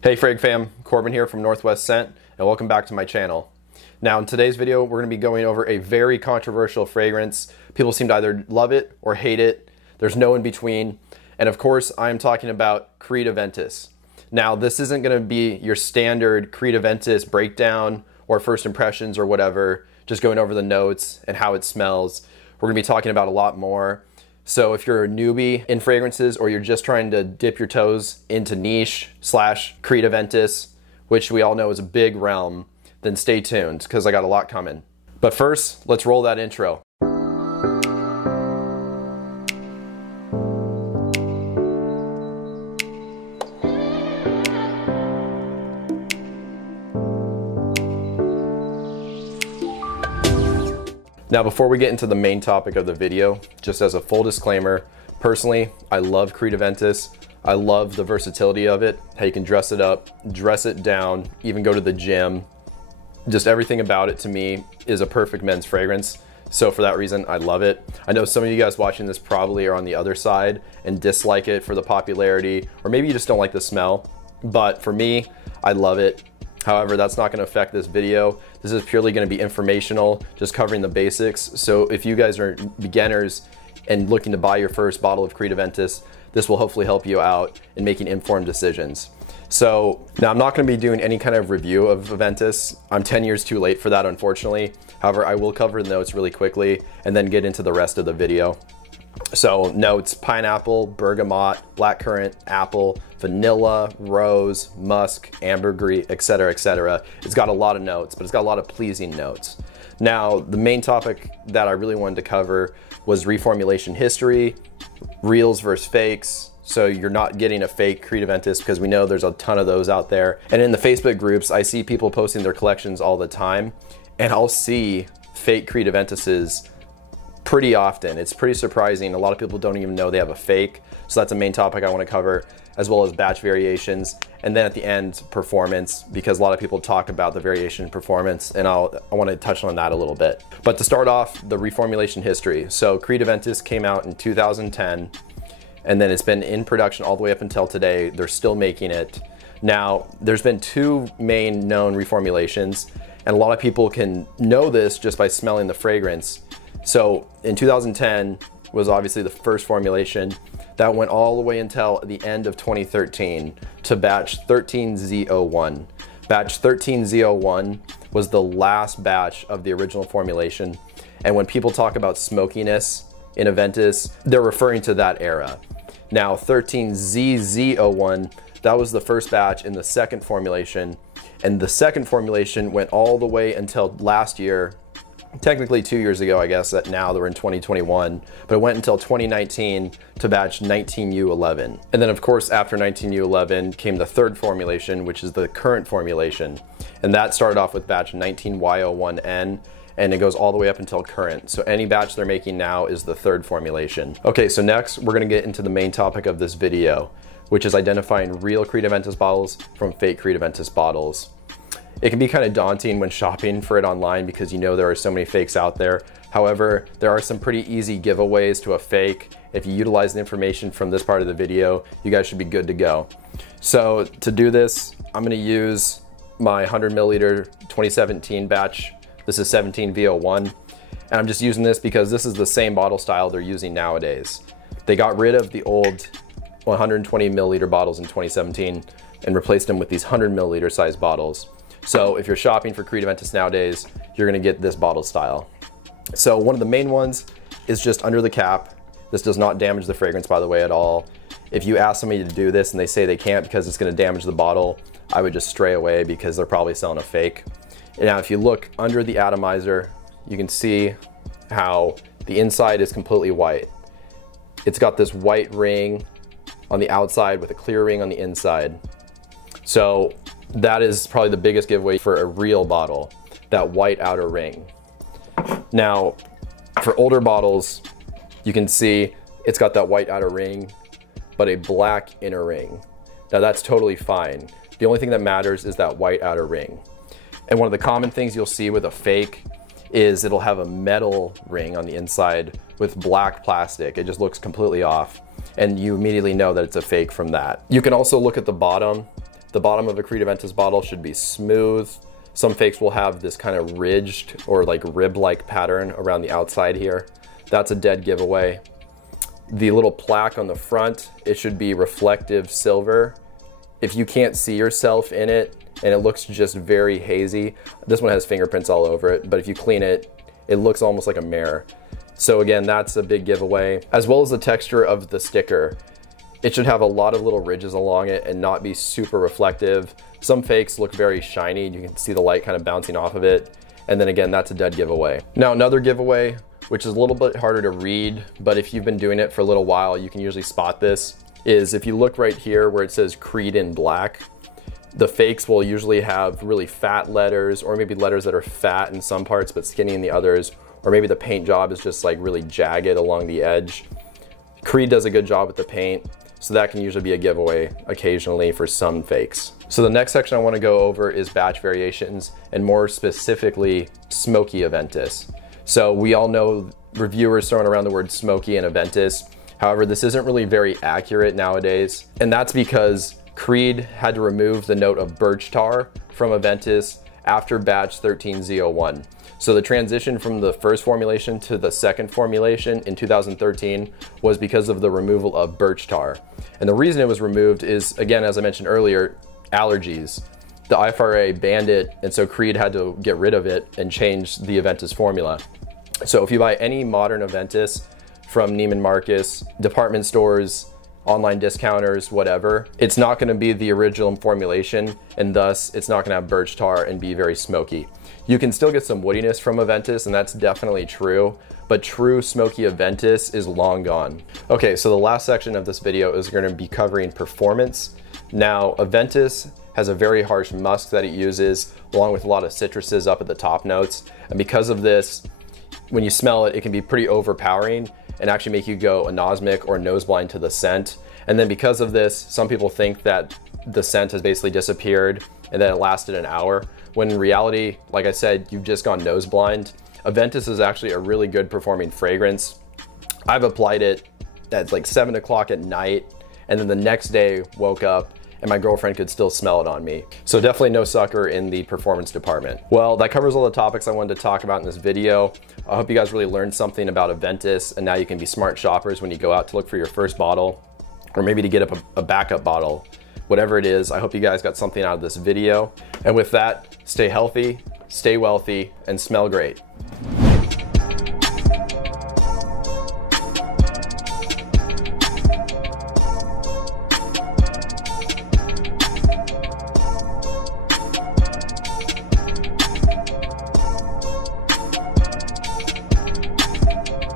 Hey Frag fam, Corbin here from Northwest Scent, and welcome back to my channel. Now in today's video, we're going to be going over a very controversial fragrance. People seem to either love it or hate it. There's no in between. And of course, I am talking about Creativeness. Now this isn't going to be your standard Creativeness breakdown or first impressions or whatever, just going over the notes and how it smells. We're going to be talking about a lot more. So if you're a newbie in fragrances or you're just trying to dip your toes into niche / Creativeness, which we all know is a big realm, then stay tuned because I got a lot coming. But first, let's roll that intro. Now before we get into the main topic of the video, just as a full disclaimer, personally, I love Creativeness. I love the versatility of it, how you can dress it up, dress it down, even go to the gym. Just everything about it to me is a perfect men's fragrance. So for that reason, I love it. I know some of you guys watching this probably are on the other side and dislike it for the popularity, or maybe you just don't like the smell. But for me, I love it. However, that's not going to affect this video. This is purely going to be informational, just covering the basics. So if you guys are beginners and looking to buy your first bottle of Creativeness, this will hopefully help you out in making informed decisions. So now I'm not going to be doing any kind of review of Aventus. I'm 10 years too late for that, unfortunately. However, I will cover the notes really quickly and then get into the rest of the video. So notes: pineapple, bergamot, blackcurrant, apple, vanilla, rose, musk, ambergris, etc., etc. It's got a lot of notes, but it's got a lot of pleasing notes. Now, the main topic that I really wanted to cover was reformulation history, reals versus fakes. So you're not getting a fake Creativeness because we know there's a ton of those out there. And in the Facebook groups, I see people posting their collections all the time, and I'll see fake Creativenses pretty often. It's pretty surprising. A lot of people don't even know they have a fake. So that's a main topic I want to cover, as well as batch variations. And then at the end, performance, because a lot of people talk about the variation in performance, and I want to touch on that a little bit. But to start off, the reformulation history. So Creativeness came out in 2010, and then it's been in production all the way up until today. They're still making it. Now, there's been two main known reformulations, and a lot of people can know this just by smelling the fragrance. So in 2010 was obviously the first formulation that went all the way until the end of 2013 to batch 13Z01. Batch 13Z01 was the last batch of the original formulation. And when people talk about smokiness in Aventus, they're referring to that era. Now 13ZZ01, that was the first batch in the second formulation. And the second formulation went all the way until last year, technically 2 years ago, I guess, that now they're in 2021, but it went until 2019 to batch 19U11. And then of course, after 19U11 came the third formulation, which is the current formulation. And that started off with batch 19Y01N, and it goes all the way up until current. So any batch they're making now is the third formulation. Okay, so next we're gonna get into the main topic of this video, which is identifying real Creativeness bottles from fake Creativeness bottles. It can be kind of daunting when shopping for it online because you know there are so many fakes out there. However, there are some pretty easy giveaways to a fake. If you utilize the information from this part of the video, you guys should be good to go. So to do this, I'm going to use my 100 milliliter 2017 batch. This is 17V01. And I'm just using this because this is the same bottle style they're using nowadays. They got rid of the old 120 milliliter bottles in 2017 and replaced them with these 100 milliliter size bottles. So if you're shopping for Creativeness nowadays, you're gonna get this bottle style. So one of the main ones is just under the cap. This does not damage the fragrance, by the way, at all. If you ask somebody to do this and they say they can't because it's gonna damage the bottle, I would just stray away because they're probably selling a fake. And now if you look under the atomizer, you can see how the inside is completely white. It's got this white ring on the outside with a clear ring on the inside. So that is probably the biggest giveaway for a real bottle, that white outer ring. Now, for older bottles, you can see it's got that white outer ring, but a black inner ring. Now that's totally fine. The only thing that matters is that white outer ring. And one of the common things you'll see with a fake is it'll have a metal ring on the inside with black plastic. It just looks completely off, and you immediately know that it's a fake from that. You can also look at the bottom. The bottom of a Creativeness bottle should be smooth. Some fakes will have this kind of ridged or like rib-like pattern around the outside here. That's a dead giveaway. The little plaque on the front, it should be reflective silver. If you can't see yourself in it and it looks just very hazy, this one has fingerprints all over it, but if you clean it, it looks almost like a mirror. So again, that's a big giveaway. As well as the texture of the sticker. It should have a lot of little ridges along it and not be super reflective. Some fakes look very shiny. You can see the light kind of bouncing off of it. And then again, that's a dead giveaway. Now another giveaway, which is a little bit harder to read, but if you've been doing it for a little while, you can usually spot this, is if you look right here where it says Creed in black, the fakes will usually have really fat letters, or maybe letters that are fat in some parts but skinny in the others, or maybe the paint job is just like really jagged along the edge. Creed does a good job with the paint, so that can usually be a giveaway occasionally for some fakes. So the next section I want to go over is batch variations, and more specifically smoky Aventus. So we all know reviewers throwing around the word smoky and Aventus. However, this isn't really very accurate nowadays, and that's because Creed had to remove the note of birch tar from Aventus after batch 13Z01. So the transition from the first formulation to the second formulation in 2013 was because of the removal of birch tar. And the reason it was removed is, again, as I mentioned earlier, allergies. The IFRA banned it, and so Creed had to get rid of it and change the Aventus formula. So if you buy any modern Aventus from Neiman Marcus, department stores, online discounters, whatever, it's not going to be the original formulation, and thus it's not going to have birch tar and be very smoky. You can still get some woodiness from Aventus, and that's definitely true, but true smoky Aventus is long gone. Okay, so the last section of this video is going to be covering performance. Now, Aventus has a very harsh musk that it uses, along with a lot of citruses up at the top notes, and because of this, when you smell it, it can be pretty overpowering and actually make you go anosmic or noseblind to the scent. And then because of this, some people think that the scent has basically disappeared and that it lasted an hour, when in reality, like I said, you've just gone noseblind. Aventus is actually a really good performing fragrance. I've applied it at like 7 o'clock at night, and then the next day woke up and my girlfriend could still smell it on me. So definitely no sucker in the performance department. Well, that covers all the topics I wanted to talk about in this video. I hope you guys really learned something about Aventus, and now you can be smart shoppers when you go out to look for your first bottle, or maybe to get a backup bottle. Whatever it is, I hope you guys got something out of this video. And with that, stay healthy, stay wealthy, and smell great.